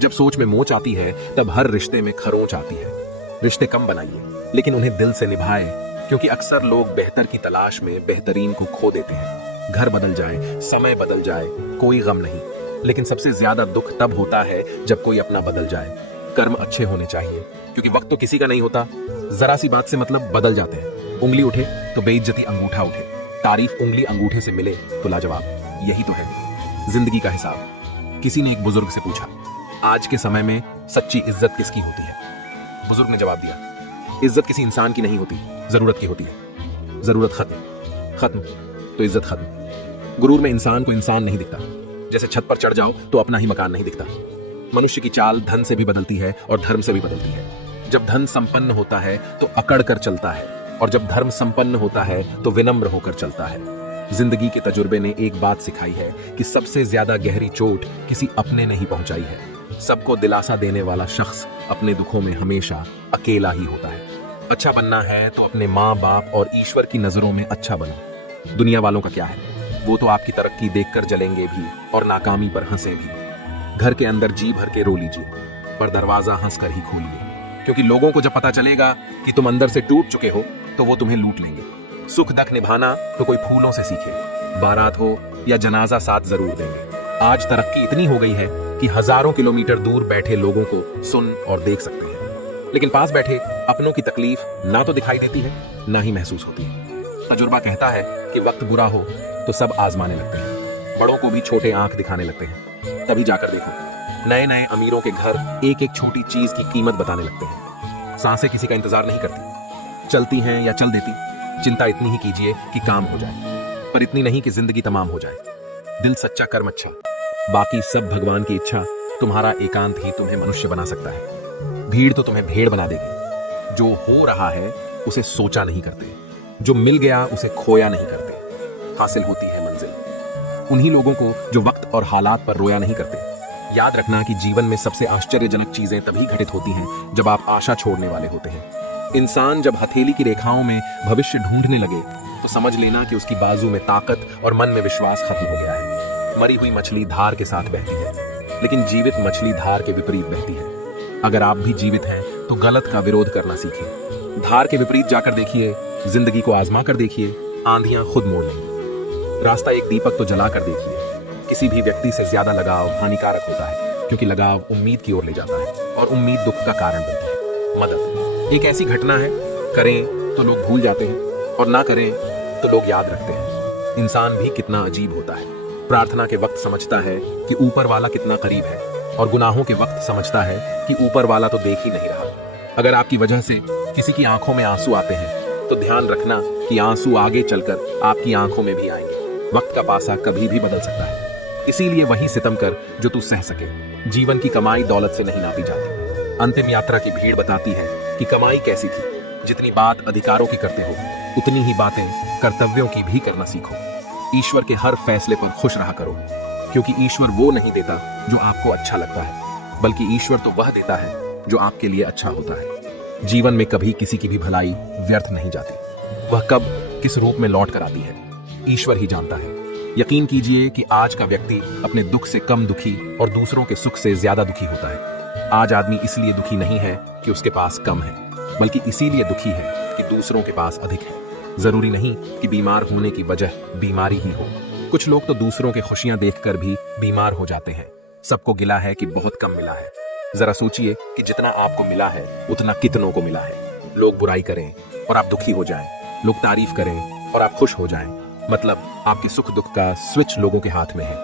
जब सोच में मोच आती है तब हर रिश्ते में खरोंच आती है। रिश्ते कम बनाइए लेकिन उन्हें दिल से निभाएं, क्योंकि अक्सर लोग बेहतर की तलाश में बेहतरीन को खो देते हैं। घर बदल जाए, समय बदल जाए, कोई गम नहीं, लेकिन सबसे ज्यादा दुख तब होता है जब कोई अपना बदल जाए। कर्म अच्छे होने चाहिए, क्योंकि वक्त तो किसी का नहीं होता। जरा सी बात से मतलब बदल जाते हैं। उंगली उठे तो बेइज्जती अंगूठा उठे, तारीफ उंगली अंगूठे से मिले तो लाजवाब। यही तो है जिंदगी का हिसाब। किसी ने एक बुजुर्ग से पूछा, आज के समय में सच्ची इज्जत किसकी होती है? बुजुर्ग ने जवाब दिया, इज्जत किसी इंसान की नहीं होती, जरूरत की होती है। जरूरत खत्म, खत्म तो इज्जत खत्म। गुरूर में इंसान को इंसान नहीं दिखता। जैसे छत पर चढ़ जाओ तो अपना ही मकान नहीं दिखता। मनुष्य की चाल धन से भी बदलती है और धर्म से भी बदलती है। जब धन संपन्न होता है तो अकड़ कर चलता है, और जब धर्म संपन्न होता है तो विनम्र होकर चलता है। जिंदगी के तजुर्बे ने एक बात सिखाई है कि सबसे ज्यादा गहरी चोट किसी अपने ने ही पहुंचाई है। सबको दिलासा देने वाला शख्स अपने दुखों में हमेशा अकेला ही होता है। अच्छा बनना है तो अपने माँ बाप और ईश्वर की नजरों में अच्छा बनो। दुनिया वालों का क्या है, वो तो आपकी तरक्की देखकर जलेंगे भी और नाकामी पर हंसे भी। घर के अंदर जी भर के रो लीजिए, पर दरवाजा हंसकर ही खोलिए, क्योंकि लोगों को जब पता चलेगा कि तुम अंदर से टूट चुके हो तो वो तुम्हें लूट लेंगे। सुख दुख निभाना तो कोई फूलों से सीखे, बारात हो या जनाजा साथ जरूर देंगे। आज तरक्की इतनी हो गई है कि हजारों किलोमीटर दूर बैठे लोगों को सुन और देख सकते हैं, लेकिन पास बैठे अपनों की तकलीफ ना तो दिखाई देती है ना ही महसूस होती है। तजुर्बा कहता है कि वक्त बुरा हो तो सब आजमाने लगते हैं, बड़ों को भी छोटे आंख दिखाने लगते हैं। तभी जाकर देखो, नए नए अमीरों के घर एक एक छोटी चीज की कीमत बताने लगते हैं। सांसें किसी का इंतजार नहीं करती, चलती हैं या चल देती। चिंता इतनी ही कीजिए कि काम हो जाए, पर इतनी नहीं कि जिंदगी तमाम हो जाए। दिल सच्चा, कर्म अच्छा, बाकी सब भगवान की इच्छा। तुम्हारा एकांत ही तुम्हें मनुष्य बना सकता है। भीड़ तो तुम्हें भेड़ बना देगी। जो हो रहा है उसे सोचा नहीं करते, जो मिल गया उसे खोया नहीं करते। हासिल होती है मंजिल उन्हीं लोगों को जो वक्त और हालात पर रोया नहीं करते। याद रखना कि जीवन में सबसे आश्चर्यजनक चीजें तभी घटित होती हैं जब आप आशा छोड़ने वाले होते हैं। इंसान जब हथेली की रेखाओं में भविष्य ढूंढने लगे तो समझ लेना कि उसकी बाजू में ताकत और मन में विश्वास खत्म हो गया है। मरी हुई मछली धार के साथ बहती है, लेकिन जीवित मछली धार के विपरीत बहती है। अगर आप भी जीवित हैं तो गलत का विरोध करना सीखिए। धार के विपरीत जाकर देखिए, जिंदगी को आजमा कर देखिए, आंधियां खुद मोड़ लेंगी। रास्ता एक दीपक तो जला कर देखिए। किसी भी व्यक्ति से ज्यादा लगाव हानिकारक होता है, क्योंकि लगाव उम्मीद की ओर ले जाता है और उम्मीद दुख का कारण बनती है। मदद एक ऐसी घटना है, करें तो लोग भूल जाते हैं और ना करें तो लोग याद रखते हैं। इंसान भी कितना अजीब होता है। प्रार्थना के वक्त समझता है कि ऊपर वाला कितना करीब है, और गुनाहों के वक्त समझता है कि ऊपर वाला तो देख ही नहीं रहा। अगर आपकी वजह से किसी की आंखों में आंसू आते हैं तो ध्यान रखना कि आंसू आगे चलकर आपकी आंखों में भी आएंगे। वक्त का पासा कभी भी बदल सकता है, इसीलिए वही सितम कर जो तू सह सके। जीवन की कमाई दौलत से नहीं नापी जाती। अंतिम यात्रा की भीड़ बताती है कि कमाई कैसी थी। जितनी बात अधिकारों की करते हो, उतनी ही बातें कर्तव्यों की भी करना सीखो। ईश्वर के हर फैसले पर खुश रहा करो, क्योंकि ईश्वर वो नहीं देता जो आपको अच्छा लगता है, बल्कि ईश्वर तो वह देता है जो आपके लिए अच्छा होता है। जीवन में कभी किसी की भी भलाई व्यर्थ नहीं जाती। वह कब किस रूप में लौट कर आती है, ईश्वर ही जानता है। यकीन कीजिए कि आज का व्यक्ति अपने दुख से कम दुखी और दूसरों के सुख से ज्यादा दुखी होता है। आज आदमी इसलिए दुखी नहीं है कि उसके पास कम है, बल्कि इसीलिए दुखी है कि दूसरों के पास अधिक है। जरूरी नहीं कि बीमार होने की वजह बीमारी ही हो। कुछ लोग तो दूसरों के खुशियां देखकर भी बीमार हो जाते हैं। सबको गिला है कि बहुत कम मिला है। जरा सोचिए कि जितना आपको मिला है उतना कितनों को मिला है। लोग बुराई करें और आप दुखी हो जाएं, लोग तारीफ करें और आप खुश हो जाएं, मतलब आपके सुख दुख का स्विच लोगों के हाथ में है।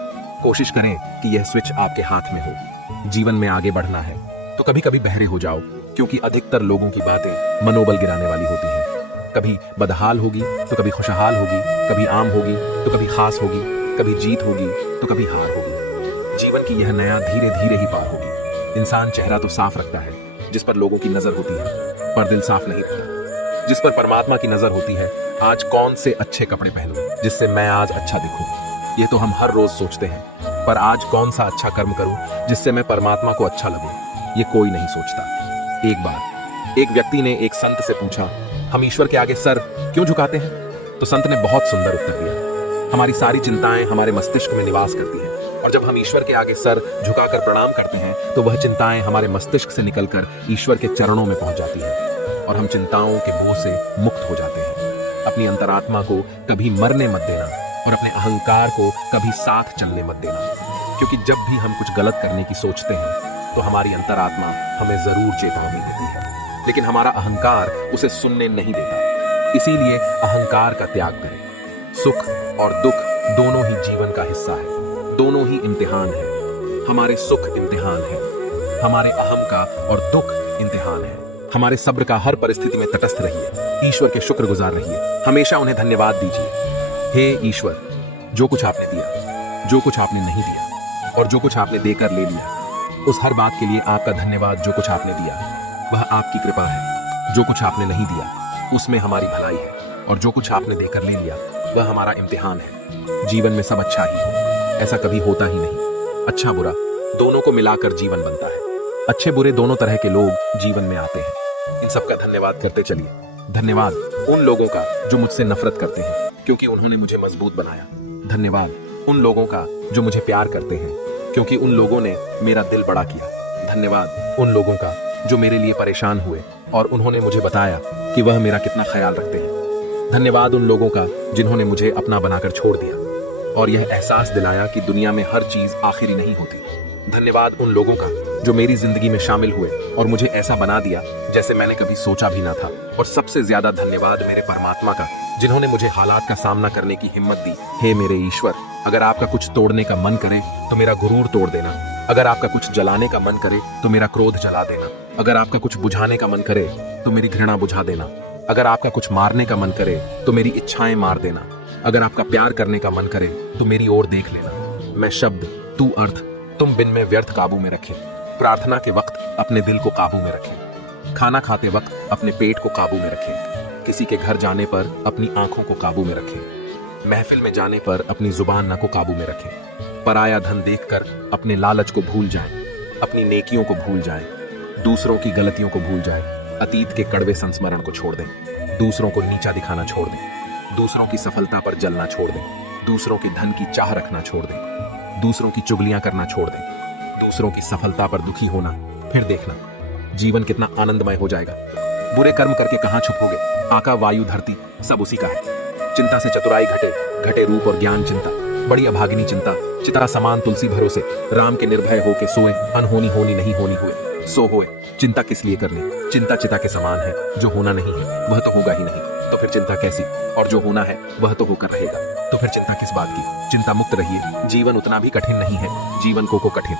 कोशिश करें कि यह स्विच आपके हाथ में हो। जीवन में आगे बढ़ना है तो कभी कभी बहरे हो जाओ, क्योंकि अधिकतर लोगों की बातें मनोबल गिराने वाली होती हैं। कभी बदहाल होगी तो कभी खुशहाल होगी, कभी आम होगी तो कभी खास होगी, कभी जीत होगी तो कभी हार होगी। जीवन की यह नया धीरे धीरे ही पार होगी। इंसान चेहरा तो साफ रखता है जिस पर लोगों की नजर होती है, पर दिल साफ नहीं रखता जिस पर परमात्मा की नजर होती है। आज कौन से अच्छे कपड़े पहनूं जिससे मैं आज अच्छा दिखूं, ये तो हम हर रोज सोचते हैं, पर आज कौन सा अच्छा कर्म करूं जिससे मैं परमात्मा को अच्छा लगूं, ये कोई नहीं सोचता। एक बार एक व्यक्ति ने एक संत से पूछा, हम ईश्वर के आगे सर क्यों झुकाते हैं? तो संत ने बहुत सुंदर उत्तर दिया, हमारी सारी चिंताएं हमारे मस्तिष्क में निवास करती हैं और जब हम ईश्वर के आगे सर झुकाकर प्रणाम करते हैं तो वह चिंताएं हमारे मस्तिष्क से निकलकर ईश्वर के चरणों में पहुंच जाती हैं और हम चिंताओं के बोझ से मुक्त हो जाते हैं। अपनी अंतरात्मा को कभी मरने मत देना और अपने अहंकार को कभी साथ चलने मत देना, क्योंकि जब भी हम कुछ गलत करने की सोचते हैं तो हमारी अंतरात्मा हमें जरूर चेतावनी देती है, लेकिन हमारा अहंकार उसे सुनने नहीं देता। इसीलिए अहंकार का त्याग करें। सुख और दुख दोनों ही जीवन का हिस्सा है, दोनों ही इम्तिहान है। हमारे सुख इम्तिहान है, हमारे अहम का और दुख इम्तिहान है। हमारे सब्र का हर परिस्थिति में तटस्थ रहिए, ईश्वर के शुक्रगुजार रहिए, हमेशा उन्हें धन्यवाद दीजिए। हे ईश्वर, जो कुछ आपने दिया, जो कुछ आपने नहीं दिया और जो कुछ आपने देकर ले लिया, उस हर बात के लिए आपका धन्यवाद। जो कुछ आपने दिया वह आपकी कृपा है, जो कुछ आपने नहीं दिया उसमें हमारी भलाई है, और जो कुछ आपने देकर ले लिया वह हमारा इम्तिहान है। जीवन में सब अच्छा ही हो, ऐसा कभी होता ही नहीं। अच्छा बुरा दोनों को मिलाकर जीवन बनता है। अच्छे बुरे दोनों तरह के लोग जीवन में आते हैं। इन सबका धन्यवाद करते चलिए। धन्यवाद उन लोगों का जो मुझसे नफरत करते हैं, क्योंकि उन्होंने मुझे मजबूत बनाया। धन्यवाद उन लोगों का जो मुझे प्यार करते हैं, क्योंकि उन लोगों ने मेरा दिल बड़ा किया। धन्यवाद उन लोगों का जो मेरे लिए परेशान हुए और उन्होंने मुझे बताया कि वह मेरा कितना ख्याल रखते हैं। धन्यवाद उन लोगों का जिन्होंने मुझे अपना बनाकर छोड़ दिया और यह एहसास दिलाया कि दुनिया में हर चीज आखिरी नहीं होती। धन्यवाद उन लोगों का जो मेरी जिंदगी में शामिल हुए और मुझे ऐसा बना दिया जैसे मैंने कभी सोचा भी ना था। और सबसे ज्यादा धन्यवाद मेरे परमात्मा का, जिन्होंने मुझे हालात का सामना करने की हिम्मत दी। हे मेरे ईश्वर, अगर आपका कुछ तोड़ने का मन करे तो मेरा गुरूर तोड़ देना। अगर आपका कुछ जलाने का मन करे तो मेरा क्रोध जला देना। अगर आपका कुछ बुझाने का मन करे तो मेरी घृणा बुझा देना। अगर आपका कुछ मारने का मन करे तो मेरी इच्छाएं मार देना। अगर आपका प्यार करने का मन करे तो मेरी ओर देख लेना। मैं शब्द, तू अर्थ, तुम बिन में व्यर्थ काबू में रखे। प्रार्थना के वक्त अपने दिल को काबू में रखे। खाना खाते वक्त अपने पेट को काबू में रखे। किसी के घर जाने पर अपनी आंखों को काबू में रखे। महफिल में जाने पर अपनी जुबान न को काबू में रखे। पराया धन देखकर अपने लालच को भूल जाए। अपनी नेकियों को भूल जाए। दूसरों की गलतियों को भूल जाए। अतीत के कड़वे संस्मरण को छोड़ दें। दूसरों को नीचा दिखाना छोड़ दें। दूसरों की सफलता पर जलना छोड़ दें। दूसरों के धन की चाह रखना छोड़ दें। दूसरों की चुगलियां करना छोड़ दें। दूसरों की सफलता पर दुखी होना, फिर देखना जीवन कितना आनंदमय हो जाएगा। बुरे कर्म करके कहां छुपोगे? आका वायु धरती सब उसी का है। चिंता से चतुराई घटे, घटे रूप और ज्ञान चिंता। बड़ी अभागिनी चिंता, चिता समान तुलसी भरोसे। राम के निर्भय हो के सोए, अनहोनी होनी नहीं होनी हुए। सो होए चिंता किस लिए करनी? चिंता चिता के समान है, जो होना नहीं है वह तो होगा ही नहीं, तो फिर चिंता कैसी? और जो होना है वह तो होकर रहेगा, तो फिर चिंता किस बात की? चिंता मुक्त रहिए। जीवन उतना भी कठिन नहीं है, जीवन को कठिन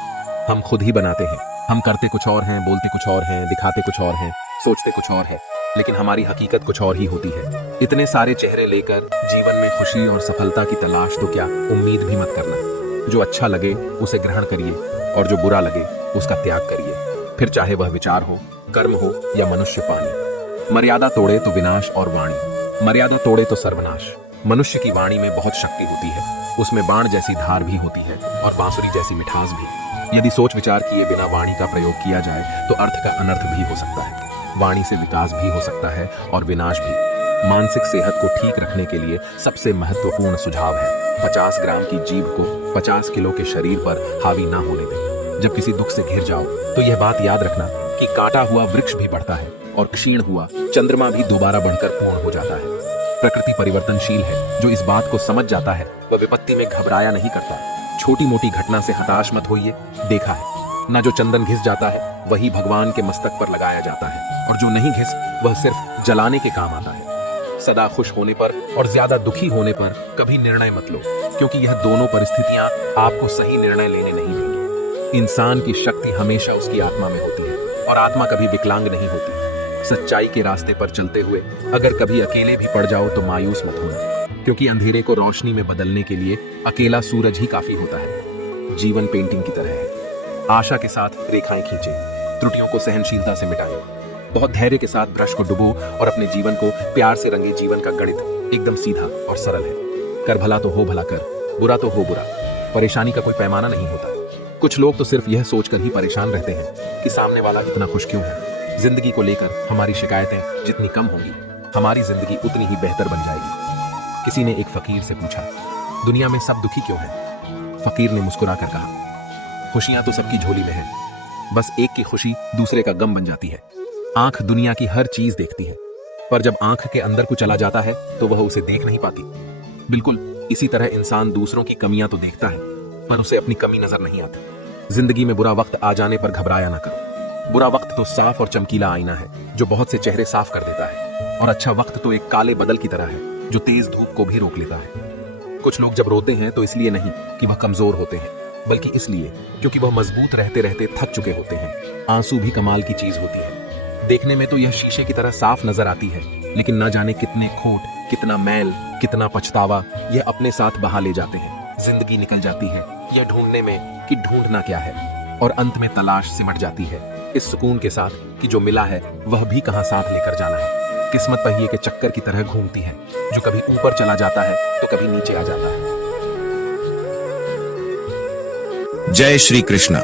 हम खुद ही बनाते हैं। हम करते कुछ और हैं, बोलते कुछ और हैं, दिखाते कुछ और हैं, सोचते कुछ और है, लेकिन हमारी हकीकत कुछ और ही होती है। इतने सारे चेहरे लेकर जीवन में खुशी और सफलता की तलाश तो क्या उम्मीद भी मत करना। जो अच्छा लगे उसे ग्रहण करिए और जो बुरा लगे उसका त्याग करिए, फिर चाहे वह विचार हो, कर्म हो या मनुष्य पानी। मर्यादा तोड़े तो विनाश और वाणी, मर्यादा तोड़े तो सर्वनाश। मनुष्य की वाणी में बहुत शक्ति होती है, उसमें बाण जैसी धार भी होती है और बांसुरी जैसी मिठास भी। यदि सोच विचार किए बिना वाणी का प्रयोग किया जाए तो अर्थ का अनर्थ भी हो सकता है। वाणी से विकास भी हो सकता है और विनाश भी। मानसिक सेहत को ठीक रखने के लिए सबसे महत्वपूर्ण सुझाव है 50 ग्राम की जीभ को 50 किलो के शरीर पर हावी ना होने दें। जब किसी दुख से घिर जाओ तो यह बात याद रखना कि काटा हुआ वृक्ष भी बढ़ता है और क्षीण हुआ चंद्रमा भी दोबारा बढ़कर पूर्ण हो जाता है। प्रकृति परिवर्तनशील है, जो इस बात को समझ जाता है वह विपत्ति में घबराया नहीं करता। छोटी मोटी घटना से हताश मत होइए। देखा है न, जो चंदन घिस जाता है वही भगवान के मस्तक पर लगाया जाता है, और जो नहीं घिस वह सिर्फ जलाने के काम आता है। सदा खुश होने पर और ज्यादा दुखी होने पर कभी निर्णय मत लो, क्योंकि यह दोनों परिस्थितियां आपको सही निर्णय लेने नहीं देंगी। इंसान की शक्ति हमेशा उसकी आत्मा में होती है और आत्मा कभी विकलांग नहीं होती। सच्चाई के रास्ते पर चलते हुए अगर कभी अकेले भी पड़ जाओ तो मायूस मत होना, क्योंकि अंधेरे को रोशनी में बदलने के लिए अकेला सूरज ही काफी होता है। जीवन पेंटिंग की तरह है, आशा के साथ रेखाएं खींचें, त्रुटियों को सहनशीलता से मिटाएं, बहुत धैर्य के साथ ब्रश को डुबो और अपने जीवन को प्यार से रंगे। जीवन का गणित एकदम सीधा और सरल है। कर भला तो हो भला कर, बुरा तो हो बुरा। परेशानी का कोई पैमाना नहीं होता। कुछ लोग तो सिर्फ यह सोचकर ही परेशान रहते हैं कि सामने वाला इतना खुश क्यों है। जिंदगी को लेकर हमारी शिकायतें जितनी कम होंगी, हमारी जिंदगी उतनी ही बेहतर बन जाएगी। किसी ने एक फकीर से पूछा, दुनिया में सब दुखी क्यों हैं? फकीर ने मुस्कुराकर कहा, खुशियां तो सबकी झोली में है, बस एक की खुशी दूसरे का गम बन जाती है। आंख दुनिया की हर चीज देखती है, पर जब आंख के अंदर को चला जाता है तो वह उसे देख नहीं पाती। बिल्कुल इसी तरह इंसान दूसरों की कमियां तो देखता है, पर उसे अपनी कमी नजर नहीं आती। जिंदगी में बुरा वक्त आ जाने पर घबराया ना करो। बुरा वक्त तो साफ और चमकीला आईना है जो बहुत से चेहरे साफ कर देता है, और अच्छा वक्त तो एक काले बदल की तरह है जो तेज धूप को भी रोक लेता है। कुछ लोग जब रोते हैं तो इसलिए नहीं कि वह कमजोर होते हैं, बल्कि इसलिए क्योंकि वह मजबूत रहते रहते थक चुके होते हैं। आंसू भी कमाल की चीज होती है। देखने में तो यह शीशे की तरह साफ नजर आती है, लेकिन न जाने कितने खोट, कितना मैल, कितना पछतावा यह अपने साथ बहा ले जाते हैं। जिंदगी निकल जाती है यह ढूंढने में कि ढूंढना क्या है, और अंत में तलाश सिमट जाती है इस सुकून के साथ कि जो मिला है वह भी कहां साथ लेकर जाना है। किस्मत पहिए के चक्कर की तरह घूमती है, जो कभी ऊपर चला जाता है तो कभी नीचे आ जाता है। जय श्री कृष्णा।